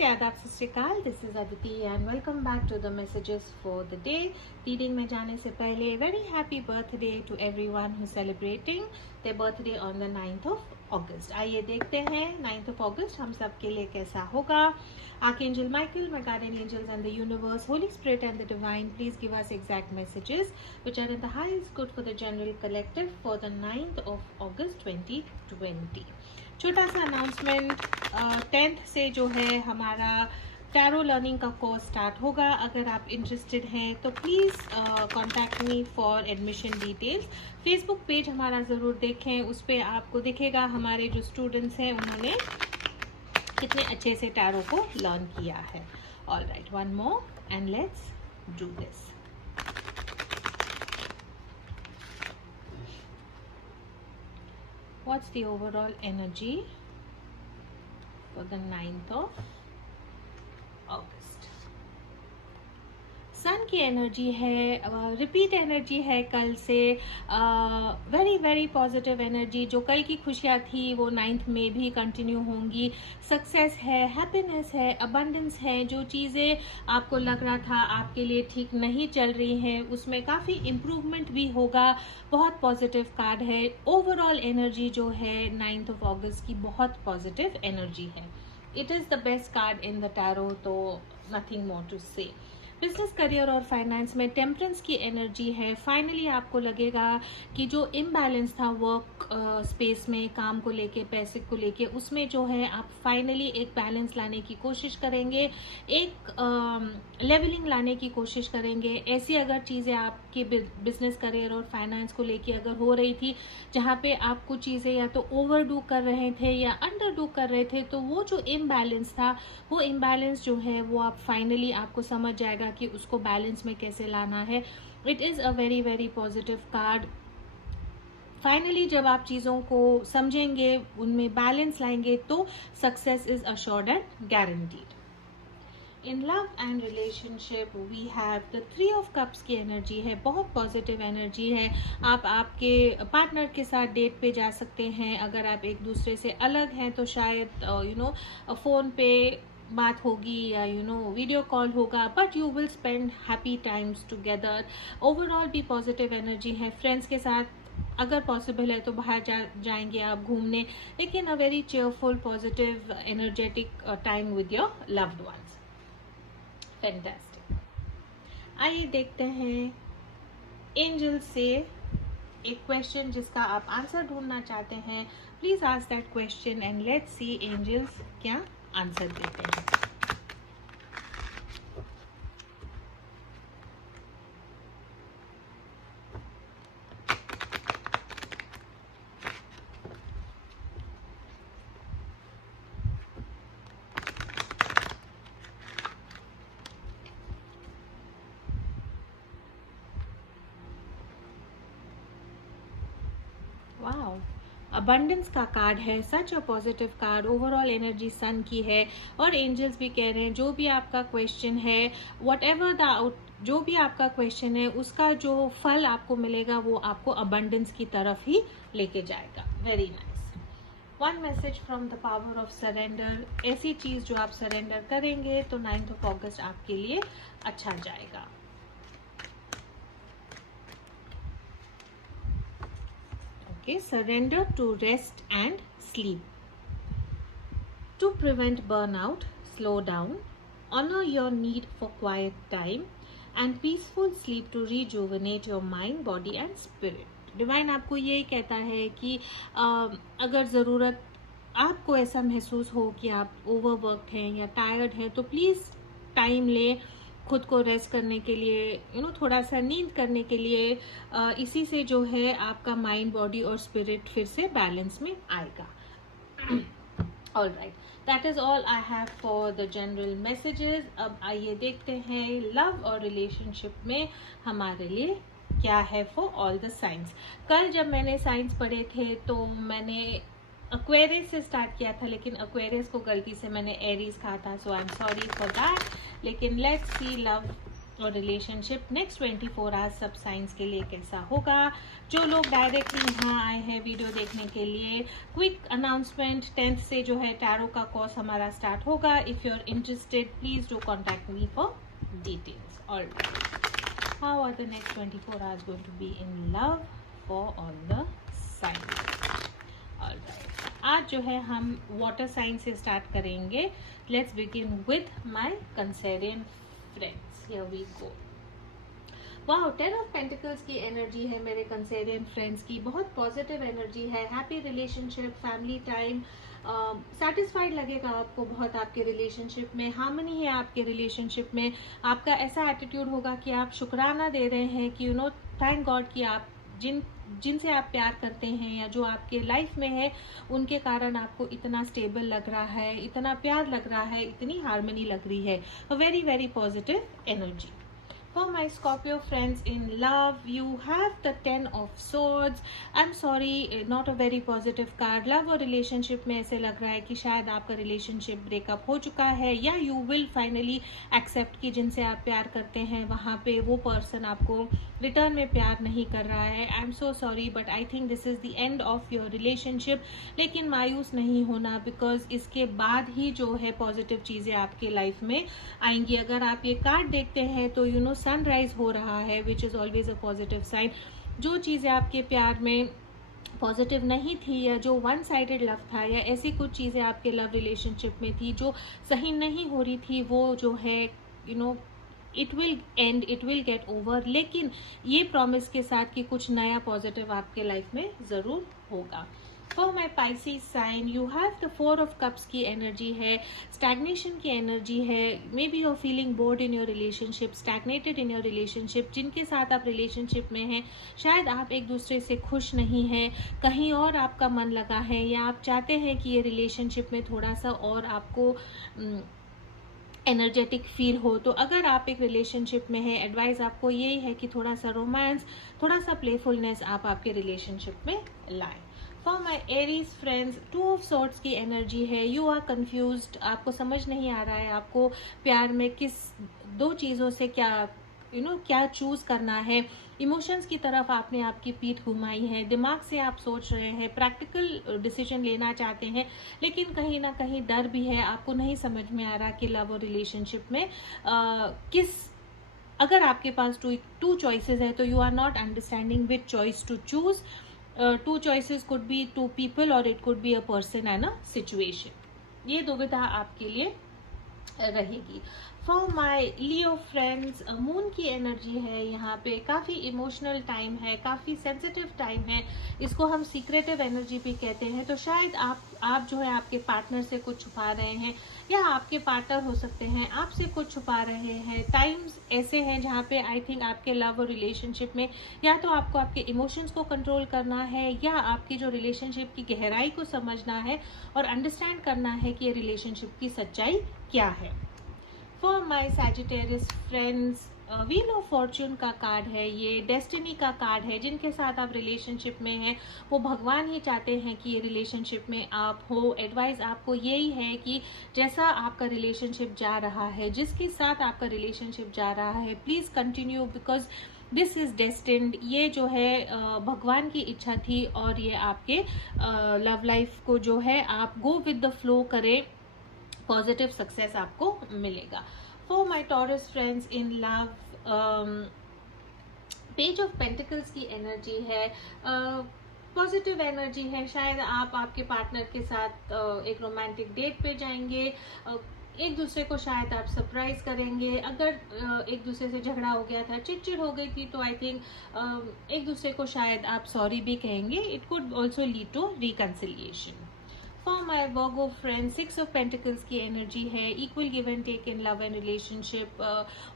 नमस्ते, आदाब, सत श्री अकाल। This is Aditi and welcome back to the messages for the day. Reading में जाने से पहले very happy birthday to everyone who celebrating their birthday on the 9th of अगस्त। आइए देखते हैं 9th ऑफ अगस्त हम सब के लिए कैसा होगा। Archangel Michael, my guardian angels and the universe, Holy Spirit and the divine, please give us exact messages which are in the highest good for the general collective for the 9th of August 2020। छोटा सा announcement, 10th से जो है हमारा tarot learning का course start होगा। अगर आप इंटरेस्टेड हैं तो please contact me for admission details. Facebook page हमारा ज़रूर देखें, उस पर आपको दिखेगा हमारे जो स्टूडेंट्स हैं उन्होंने कितने अच्छे से टैरो को लर्न किया है। All right, one more and let's do this. What's the overall energy for the 9th of August? सन की एनर्जी है, रिपीट एनर्जी है कल से। Very very positive energy. जो कल की खुशियाँ थी वो 9th में भी कंटिन्यू होंगी। सक्सेस है, हैप्पीनेस है, अबंडेंस है। जो चीज़ें आपको लग रहा था आपके लिए ठीक नहीं चल रही हैं उसमें काफ़ी इम्प्रूवमेंट भी होगा। बहुत पॉजिटिव कार्ड है। ओवरऑल एनर्जी जो है 9th ऑफ अगस्त की बहुत पॉजिटिव एनर्जी है। It is the best card in the tarot, तो नथिंग मोर टू से। बिजनेस, करियर और फाइनेंस में टेम्परेंस की एनर्जी है। फाइनली आपको लगेगा कि जो इम्बैलेंस था वर्क स्पेस में, काम को लेके, पैसे को लेके, उसमें जो है आप फाइनली एक बैलेंस लाने की कोशिश करेंगे, एक लेवलिंग लाने की कोशिश करेंगे। ऐसी अगर चीज़ें आपके बिजनेस, करियर और फाइनेंस को लेके अगर हो रही थी जहाँ पे आप कुछ चीज़ें या तो ओवर डू कर रहे थे या अंडर डू कर रहे थे, तो वो जो इम्बैलेंस था वो इम्बैलेंस जो है वो आप फाइनली आपको समझ जाएगा कि उसको बैलेंस में कैसे लाना है। It is a very very positive card. Finally जब आप चीज़ों को समझेंगे, उनमें बैलेंस लाएंगे, तो success is assured and guaranteed. In love and relationship we have the 3 of cups की एनर्जी है। बहुत पॉजिटिव एनर्जी है। आप आपके पार्टनर के साथ डेट पे जा सकते हैं। अगर आप एक दूसरे से अलग हैं तो शायद फ़ोन पे बात होगी या वीडियो कॉल होगा, but you will spend happy times together. Overall भी पॉजिटिव एनर्जी है। फ्रेंड्स के साथ अगर पॉसिबल है तो बाहर जाएंगे आप घूमने, लेकिन a very cheerful, positive, energetic time with your loved ones. Fantastic. आइए देखते हैं एंजल से एक क्वेश्चन जिसका आप आंसर ढूंढना चाहते हैं। Please ask that question and let's see angels क्या आंसर देते हैं। वाओ, अबंडेंस का कार्ड है। Such a positive card. Overall energy sun की है और एंजल्स भी कह रहे हैं जो भी आपका क्वेश्चन है, वट एवर द जो भी आपका क्वेश्चन है उसका जो फल आपको मिलेगा वो आपको अबंडेंस की तरफ ही लेके जाएगा। Very nice. One message from the power of surrender. ऐसी चीज जो आप सरेंडर करेंगे तो 9th ऑफ अगस्त आपके लिए अच्छा जाएगा। Surrender to rest and sleep. To prevent burnout, slow down, honor your need for quiet time and peaceful sleep to rejuvenate your mind, body and spirit. Divine आपको यही कहता है कि अगर ज़रूरत आपको ऐसा महसूस हो कि आप ओवरवर्कड हैं या टायर्ड हैं तो प्लीज़ टाइम ले खुद को रेस्ट करने के लिए, थोड़ा सा नींद करने के लिए। इसी से जो है आपका माइंड, बॉडी और स्पिरिट फिर से बैलेंस में आएगा। All right, that is all I have for the general messages. अब आइए देखते हैं लव और रिलेशनशिप में हमारे लिए क्या है फॉर ऑल द साइंस। कल जब मैंने साइंस पढ़े थे तो मैंने एक्वेरियस से स्टार्ट किया था, लेकिन एक्वेरियस को गलती से मैंने एरीज कहा था, so I am sorry for that. लेकिन लेट्स सी लव और रिलेशनशिप नेक्स्ट 24 आवर्स सब साइंस के लिए कैसा होगा। जो लोग डायरेक्टली यहाँ आए हैं वीडियो देखने के लिए, क्विक अनाउंसमेंट, 10th से जो है टैरो का कोर्स हमारा स्टार्ट होगा। If you are interested please do contact me for details. Alright, how are the next 24 hours going to be in love for all the signs. Alright, आज जो है हम वाटर साइन से start करेंगे। Let's begin with my Cancerian friends. Here we go. Wow, 10 of pentacles की energy है मेरे Cancerian friends की। बहुत पॉजिटिव एनर्जी है, happy relationship, family time, satisfied लगेगा आपको बहुत आपके रिलेशनशिप में, हार्मनी है आपके रिलेशनशिप में। आपका ऐसा एटीट्यूड होगा कि आप शुक्राना दे रहे हैं कि थैंक गॉड कि आप जिनसे आप प्यार करते हैं या जो आपके लाइफ में है उनके कारण आपको इतना स्टेबल लग रहा है, इतना प्यार लग रहा है, इतनी हार्मनी लग रही है। Very very positive energy. For my Scorpio friends in love, you have the 10 of swords. I'm sorry, not a very positive card. Love और relationship में ऐसे लग रहा है कि शायद आपका relationship breakup हो चुका है, या you will finally accept कि जिनसे आप प्यार करते हैं वहाँ पे वो person आपको return में प्यार नहीं कर रहा है। I'm so sorry, but I think this is the end of your relationship. लेकिन मायूस नहीं होना, because इसके बाद ही जो है positive चीज़ें आपके life में आएंगी। अगर आप ये कार्ड देखते हैं तो सनराइज हो रहा है, which is always a positive sign. जो चीज़ें आपके प्यार में पॉजिटिव नहीं थी, या जो वन साइडेड लव था, या ऐसी कुछ चीज़ें आपके लव रिलेशनशिप में थी जो सही नहीं हो रही थी, वो जो है it will and, it will get over. लेकिन ये प्रॉमिस के साथ कि कुछ नया पॉजिटिव आपके लाइफ में ज़रूर होगा। For my Pisces sign, you have the 4 of cups की एनर्जी है, स्टैग्नेशन की एनर्जी है। Maybe you are feeling bored in your relationship, stagnated in your relationship. जिनके साथ आप रिलेशनशिप में हैं शायद आप एक दूसरे से खुश नहीं हैं, कहीं और आपका मन लगा है, या आप चाहते हैं कि ये रिलेशनशिप में थोड़ा सा और आपको एनर्जेटिक फील हो। तो अगर आप एक रिलेशनशिप में हैं, एडवाइस आपको यही है कि थोड़ा सा रोमांस, थोड़ा सा प्लेफुलनेस आप आपके रिलेशनशिप में लाएं। For my Aries friends, 2 of swords की एनर्जी है। यू आर कन्फ्यूज्ड, आपको समझ नहीं आ रहा है आपको प्यार में किस 2 चीज़ों से क्या चूज करना है। इमोशंस की तरफ आपने आपकी पीठ घुमाई है, दिमाग से आप सोच रहे हैं, प्रैक्टिकल डिसीजन लेना चाहते हैं, लेकिन कहीं ना कहीं डर भी है। आपको नहीं समझ में आ रहा कि लव और रिलेशनशिप में अगर आपके पास 2 चॉइसेस है तो you are not understanding which choice to choose. 2 choices could be 2 people or it could be a person and a situation. ये दुविधा आपके लिए रहेगी। For my Leo friends, moon की एनर्जी है यहाँ पे। काफ़ी इमोशनल टाइम है, काफ़ी सेंसिटिव टाइम है, इसको हम सीक्रेटिव एनर्जी भी कहते हैं। तो शायद आप जो है आपके पार्टनर से कुछ छुपा रहे हैं, या आपके पार्टनर हो सकते हैं आपसे कुछ छुपा रहे हैं। टाइम्स ऐसे हैं जहाँ पे आई थिंक आपके लव और रिलेशनशिप में या तो आपको आपके इमोशंस को कंट्रोल करना है, या आपकी जो रिलेशनशिप की गहराई को समझना है और अंडरस्टैंड करना है कि ये रिलेशनशिप की सच्चाई क्या है। For my Sagittarius friends, wheel of Fortune का कार्ड है, ये डेस्टिनी का कार्ड है। जिनके साथ आप रिलेशनशिप में हैं वो भगवान ही चाहते हैं कि ये रिलेशनशिप में आप हो। एडवाइस आपको यही है कि जैसा आपका रिलेशनशिप जा रहा है, जिसके साथ आपका रिलेशनशिप जा रहा है, please continue, because this is destined. ये जो है भगवान की इच्छा थी, और ये आपके लव लाइफ को जो है आप गो विद द फ्लो करें, पॉजिटिव सक्सेस आपको मिलेगा। For my taurus friends in love, page of pentacles की एनर्जी है, पॉजिटिव एनर्जी है। शायद आप आपके पार्टनर के साथ एक रोमांटिक डेट पे जाएंगे, एक दूसरे को शायद आप सरप्राइज करेंगे। अगर एक दूसरे से झगड़ा हो गया था, चिड़चिड़ हो गई थी, तो आई थिंक एक दूसरे को शायद आप सॉरी भी कहेंगे। It could also lead to reconciliation. For my Virgo friend, 6 of pentacles की एनर्जी है, equal give and take in love and relationship,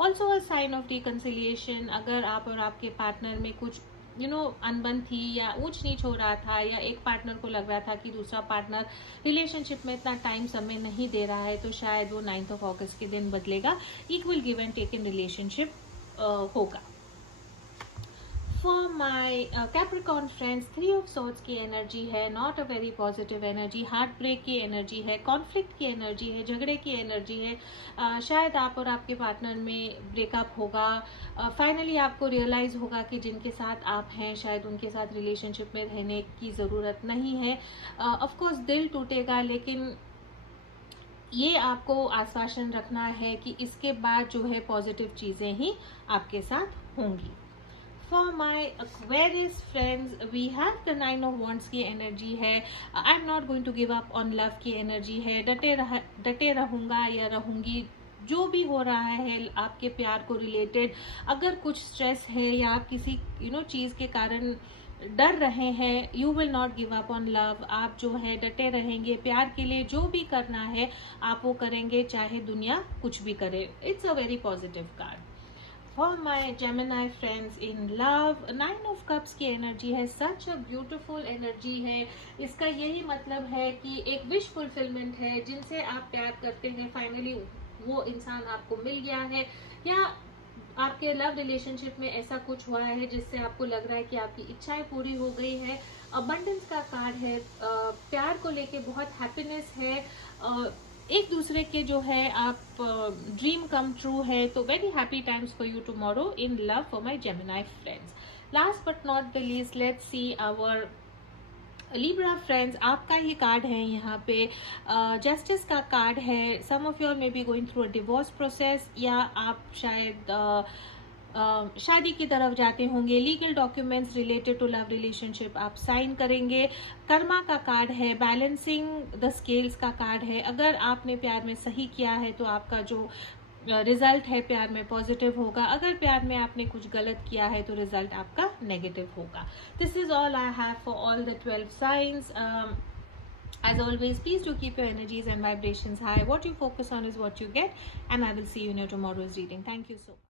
also a sign of reconciliation. अगर आप और आपके पार्टनर में कुछ अनबन थी, या ऊंच नीच हो रहा था, या एक पार्टनर को लग रहा था कि दूसरा पार्टनर रिलेशनशिप में इतना टाइम समय नहीं दे रहा है, तो शायद वो 9th ऑफ अगस्त के दिन बदलेगा। Equal give and take in relationship होगा। For my Capricorn friends, 3 of swords की एनर्जी है, not a very positive energy, heart break की एनर्जी है, कॉन्फ्लिक्ट की एनर्जी है, झगड़े की एनर्जी है। शायद आप और आपके पार्टनर में ब्रेकअप होगा। फाइनली आपको रियलाइज होगा कि जिनके साथ आप हैं शायद उनके साथ रिलेशनशिप में रहने की ज़रूरत नहीं है। ऑफकोर्स दिल टूटेगा, लेकिन ये आपको आश्वासन रखना है कि इसके बाद जो है पॉजिटिव चीज़ें ही आपके साथ होंगी। For my Aquarius friends, we have the 9 of Wands की एनर्जी है। I'm not going to give up on love की एनर्जी है। डटे रहूँगा या रहूँगी, जो भी हो रहा है आपके प्यार को रिलेटेड, अगर कुछ स्ट्रेस है या आप किसी चीज़ के कारण डर रहे हैं, you will not give up on love. आप जो है डटे रहेंगे, प्यार के लिए जो भी करना है आप वो करेंगे, चाहे दुनिया कुछ भी करे। It's a very positive card. For my Gemini friends in love, 9 of Cups की एनर्जी है, सच अ ब्यूटिफुल एनर्जी है। इसका यही मतलब है कि एक विश फुलफिलमेंट है। जिनसे आप प्यार करते हैं फाइनली वो इंसान आपको मिल गया है, या आपके लव रिलेशनशिप में ऐसा कुछ हुआ है जिससे आपको लग रहा है कि आपकी इच्छाएं पूरी हो गई है। अबंडेंस का कार्ड है, प्यार को लेके बहुत हैप्पीनेस है, एक दूसरे के जो है आप ड्रीम कम ट्रू है। तो very happy times for you tomorrow in love for my Gemini friends. Last but not the least, let's see our Libra friends. आपका ही कार्ड है यहाँ पे, जस्टिस का कार्ड है। Some of you may be going through a divorce process, या आप शायद शादी की तरफ जाते होंगे। Legal documents related to love relationship आप साइन करेंगे। कर्मा का कार्ड है, बैलेंसिंग द स्केल्स का कार्ड है। अगर आपने प्यार में सही किया है तो आपका जो रिजल्ट है प्यार में पॉजिटिव होगा, अगर प्यार में आपने कुछ गलत किया है तो रिजल्ट आपका नेगेटिव होगा। This is all I have for all the 12 science. As always, please do keep your energies and vibrations high. What you focus on is what you get, and I will see you in your tomorrow's reading. Thank you so much.